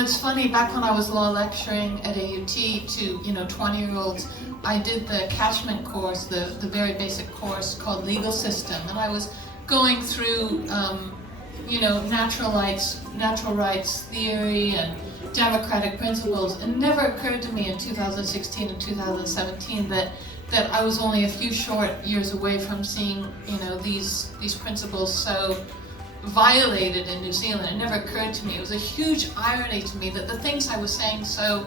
it's funny, back when I was law lecturing at AUT to, 20-year-olds, I did the catchment course, the very basic course called Legal System, and I was going through, natural rights theory and democratic principles. It never occurred to me in 2016 and 2017 that I was only a few short years away from seeing, these principles so violated in New Zealand. It never occurred to me. It was a huge irony to me that the things I was saying so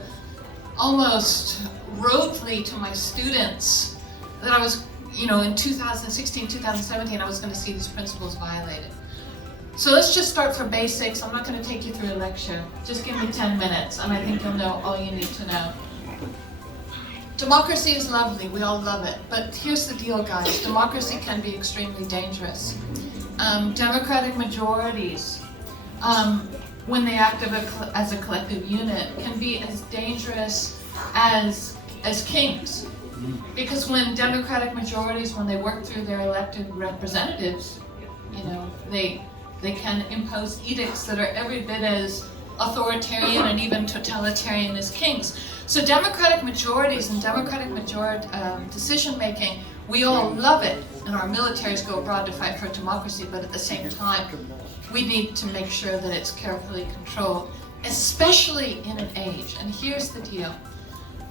almost rudely to my students, that I was, in 2016, 2017, I was going to see these principles violated. So let's just start for basics. I'm not going to take you through a lecture. Just give me 10 minutes, and I think you'll know all you need to know. Democracy is lovely. We all love it. But here's the deal, guys. Democracy can be extremely dangerous. Democratic majorities, when they act as a collective unit, can be as dangerous as kings. Because when democratic majorities, when they work through their elected representatives, they can impose edicts that are every bit as authoritarian and even totalitarian as kings. So democratic majorities and democratic decision making, we all love it, and our militaries go abroad to fight for democracy, but at the same time, we need to make sure that it's carefully controlled, especially in an age. And here's the deal.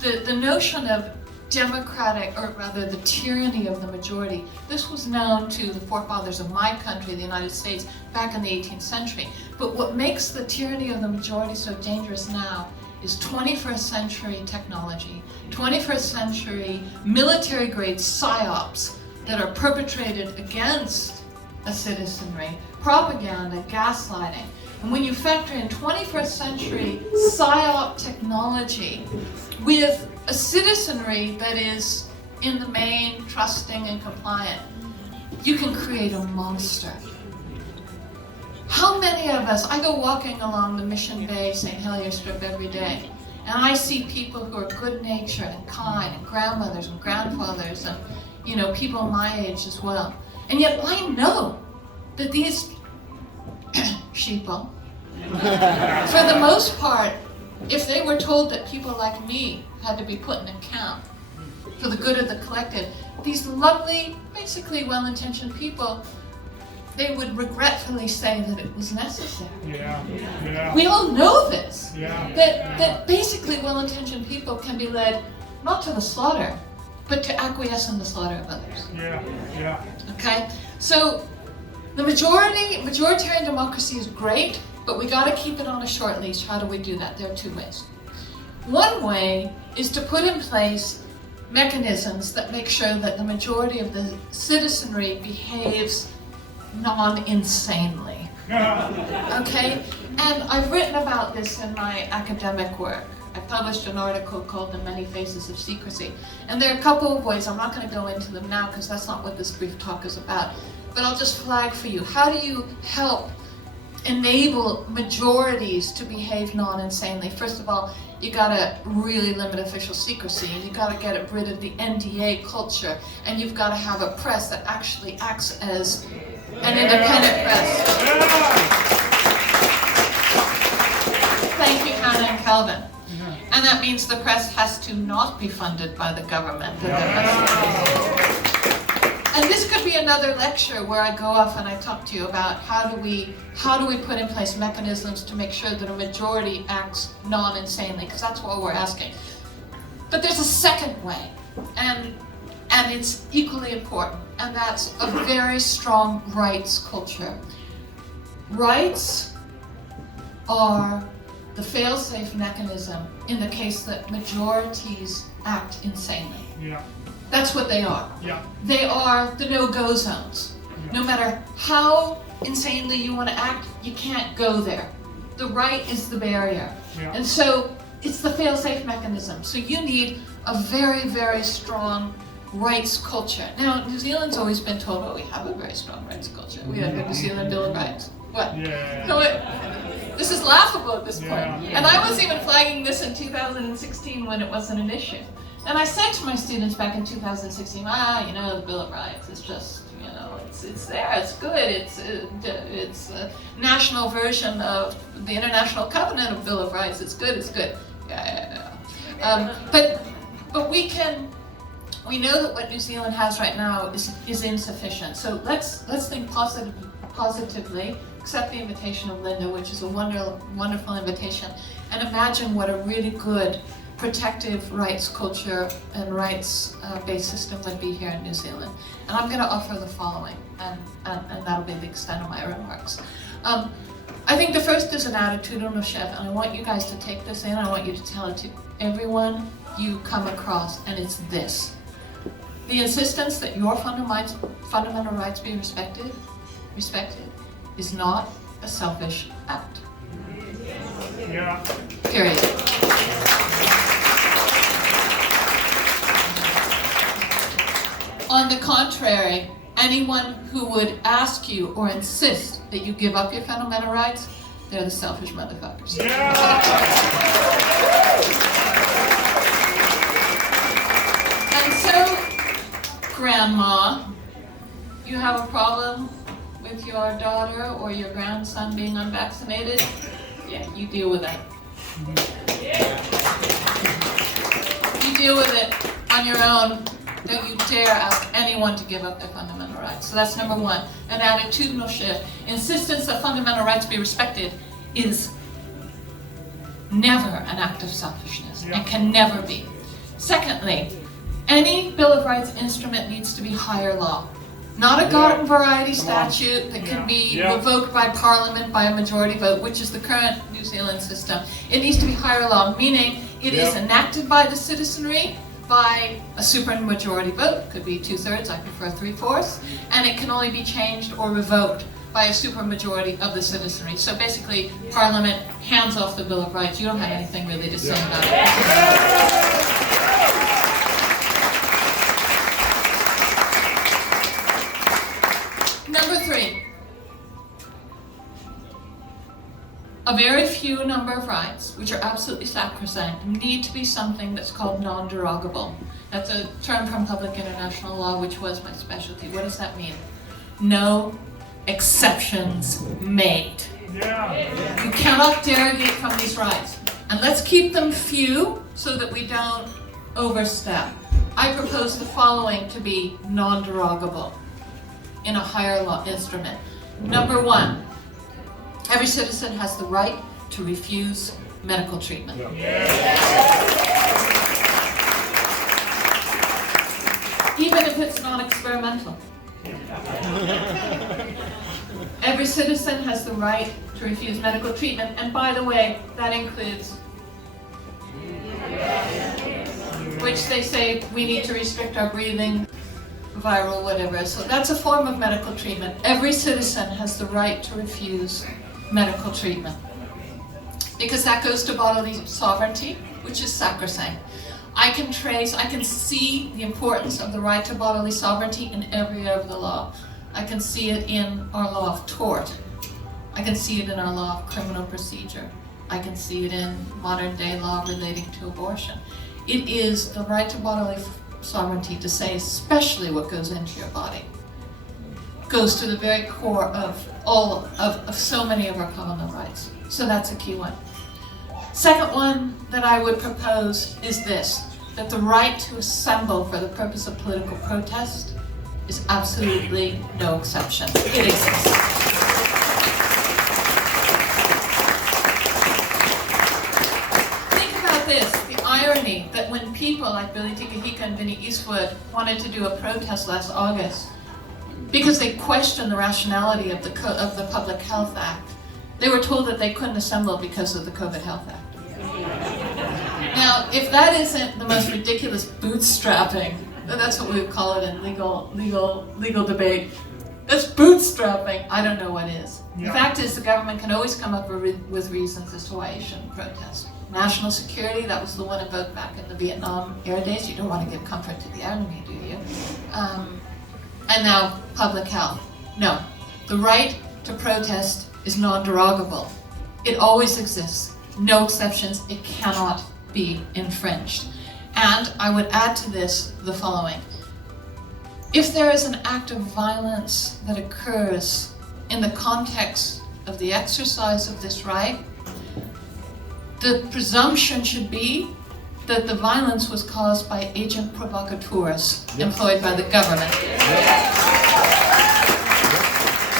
The notion of democratic, or rather the tyranny of the majority, this was known to the forefathers of my country, the United States, back in the 18th century. But what makes the tyranny of the majority so dangerous now is 21st century technology, 21st century military-grade psyops that are perpetrated against a citizenry, propaganda, gaslighting. And when you factor in 21st century psyop technology with a citizenry that is, in the main, trusting and compliant, you can create a monster. How many of us, I go walking along the Mission Bay, St. Helier Strip every day, and I see people who are good-natured and kind, and grandmothers and grandfathers, and people my age as well. And yet I know that these sheeple, for the most part, if they were told that people like me had to be put in account for the good of the collective, these lovely, basically well-intentioned people, they would regretfully say that it was necessary. Yeah. We all know this. That basically well-intentioned people can be led not to the slaughter, but to acquiesce in the slaughter of others. Okay? So the majoritarian democracy is great, but we got to keep it on a short leash. How do we do that? There are two ways. One way is to put in place mechanisms that make sure that the majority of the citizenry behaves non-insanely. Okay? And I've written about this in my academic work. I published an article called The Many Faces of Secrecy. And there are a couple of ways. I'm not going to go into them now because that's not what this brief talk is about. But I'll just flag for you. How do you help enable majorities to behave non-insanely? First of all, you gotta really limit official secrecy, and you gotta get rid of the NDA culture, and you've gotta have a press that actually acts as an independent press. Thank you, Hannah and Calvin. And that means the press has to not be funded by the government. And this could be another lecture where I go off and I talk to you about how do we put in place mechanisms to make sure that a majority acts non-insanely, because that's what we're asking. But there's a second way, and it's equally important, and that's a very strong rights culture. Rights are the fail-safe mechanism in the case that majorities act insanely. That's what they are. They are the no-go zones. No matter how insanely you want to act, you can't go there. The right is the barrier. And so it's the fail-safe mechanism. So you need a very, very strong rights culture. Now, New Zealand's always been told, oh, we have a very strong rights culture. We have the New Zealand Bill of Rights. What? So this is laughable at this point. And I was even flagging this in 2016 when it wasn't an issue. And I said to my students back in 2016, the Bill of Rights is just, It's there. It's good. It's a national version of the International Covenant of Bill of Rights. It's good. It's good. Yeah. But we know that what New Zealand has right now is insufficient. So let's think positively. Accept the invitation of Linda, which is a wonderful invitation, and imagine what a really good protective rights culture and rights-based system would be here in New Zealand. And I'm going to offer the following, and that'll be the extent of my remarks. I think the first is an attitudinal shift, and I want you guys to take this in. I want you to tell it to everyone you come across, and it's this. The insistence that your fundamental rights be respected is not a selfish act. Yeah. Period. On the contrary, anyone who would ask you or insist that you give up your fundamental rights, they're the selfish motherfuckers. Yeah. And so, Grandma, you have a problem with your daughter or your grandson being unvaccinated? Yeah, you deal with it. You deal with it on your own. Don't you dare ask anyone to give up their fundamental rights. So that's number one, an attitudinal shift. Insistence that fundamental rights be respected is never an act of selfishness and can never be. Secondly, any Bill of Rights instrument needs to be higher law. Not a garden variety statute that can be revoked by Parliament by a majority vote, which is the current New Zealand system. It needs to be higher law, meaning it is enacted by the citizenry by a supermajority vote, could be 2/3, I prefer 3/4, and it can only be changed or revoked by a supermajority of the citizenry. So basically, Parliament hands off the Bill of Rights. You don't have anything really to say about it. Number three, a very few number of rights, which are absolutely sacrosanct, need to be something that's called non-derogable. That's a term from public international law, which was my specialty. What does that mean? No exceptions made. You cannot derogate from these rights. And let's keep them few so that we don't overstep. I propose the following to be non-derogable in a higher law instrument. Number one, every citizen has the right to refuse medical treatment. Even if it's not experimental. Every citizen has the right to refuse medical treatment, and by the way, that includes, which they say we need to restrict our breathing, viral, whatever. So that's a form of medical treatment. Every citizen has the right to refuse medical treatment because that goes to bodily sovereignty, which is sacrosanct. I can see the importance of the right to bodily sovereignty in every area of the law. I can see it in our law of tort. I can see it in our law of criminal procedure. I can see it in modern day law relating to abortion. It is the right to bodily sovereignty to say especially what goes into your body. Goes to the very core of all of so many of our common rights. So that's a key one. Second one that I would propose is this, that the right to assemble for the purpose of political protest is absolutely no exception. It exists. Think about this, the irony that when people like Billy Tikahika and Vinnie Eastwood wanted to do a protest last August, because they questioned the rationality of the Public Health Act, they were told that they couldn't assemble because of the COVID Health Act. Now, if that isn't the most ridiculous bootstrapping, that's what we would call it in legal debate. That's bootstrapping. I don't know what is. The fact is, the government can always come up with reasons as to why you shouldn't protest. National security, that was the one invoked back in the Vietnam era days. You don't want to give comfort to the enemy, do you? And now, public health. No, the right to protest is non-derogable. It always exists. No exceptions. It cannot be infringed. And I would add to this the following. if there is an act of violence that occurs in the context of the exercise of this right, the presumption should be that the violence was caused by agent provocateurs employed by the government,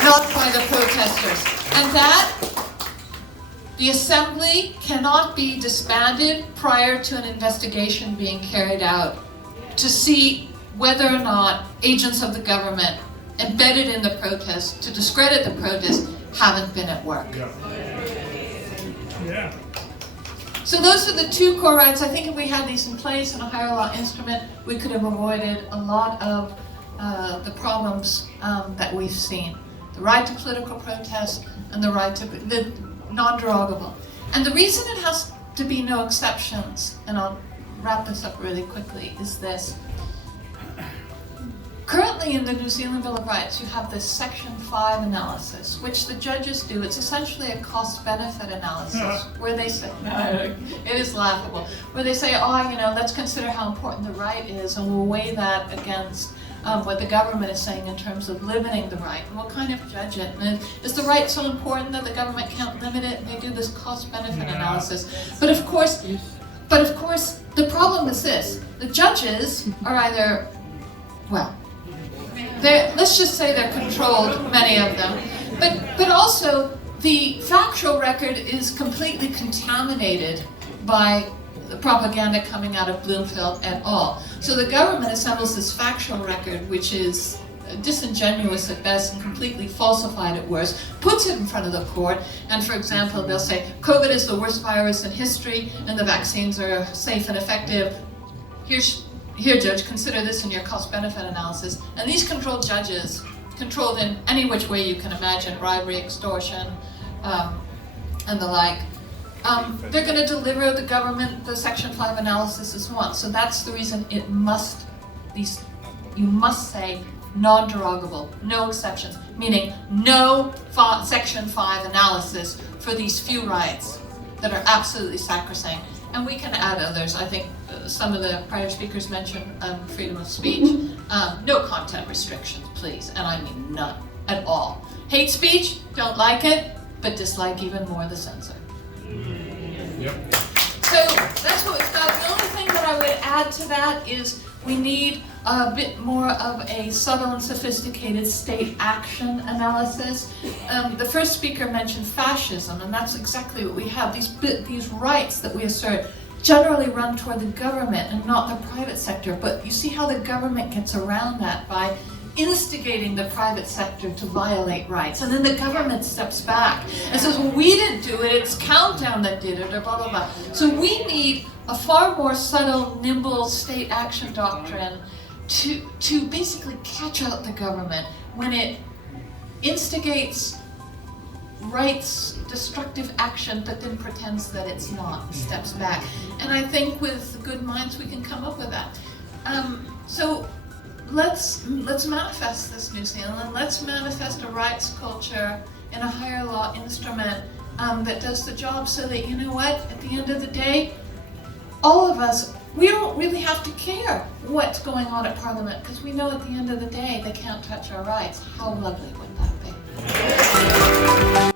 not by the protesters. And that the assembly cannot be disbanded prior to an investigation being carried out to see whether or not agents of the government embedded in the protest to discredit the protest haven't been at work. Yeah. So those are the two core rights. I think if we had these in place in a higher law instrument, we could have avoided a lot of the problems that we've seen. The right to political protest and the right to the non-derogable. And the reason it has to be no exceptions, and I'll wrap this up really quickly, is this. Currently in the New Zealand Bill of Rights, you have this Section 5 analysis, which the judges do. It's essentially a cost-benefit analysis, where they say, no, it is laughable, where they say, let's consider how important the right is, and we'll weigh that against what the government is saying in terms of limiting the right, and we'll kind of judge it. And is the right so important that the government can't limit it? And they do this cost-benefit analysis. But of course, the problem is this. The judges are either, let's just say they're controlled, many of them, but also the factual record is completely contaminated by the propaganda coming out of Bloomfield et al. So the government assembles this factual record, which is disingenuous at best and completely falsified at worst, puts it in front of the court, and for example, they'll say, COVID is the worst virus in history, and the vaccines are safe and effective. Here, Judge, consider this in your cost-benefit analysis. And these controlled judges, controlled in any which way you can imagine, bribery, extortion, and the like, they're going to deliver the government the Section 5 analysis as one. So that's the reason you must say non-derogable, no exceptions, meaning no Section 5 analysis for these few rights that are absolutely sacrosanct. And we can add others. I think some of the prior speakers mentioned freedom of speech. No content restrictions, please, and I mean none at all. Hate speech, don't like it, but dislike even more the censor. Yep. So that's what we've got. The only thing that I would add to that is we need a bit more of a subtle and sophisticated state action analysis. The first speaker mentioned fascism, and that's exactly what we have. These rights that we assert generally run toward the government and not the private sector. But you see how the government gets around that by instigating the private sector to violate rights. And then the government steps back and says, well, we didn't do it, it's Countdown that did it, or blah, blah, blah. So we need a far more subtle, nimble state action doctrine to basically catch out the government when it instigates rights destructive action but then pretends that it's not, steps back. And I think with good minds we can come up with that. So let's manifest this, New Zealand. Let's manifest a rights culture in a higher law instrument that does the job, so that, you know what, at the end of the day, all of us, we don't really have to care what's going on at Parliament, because we know at the end of the day they can't touch our rights. How lovely would that be?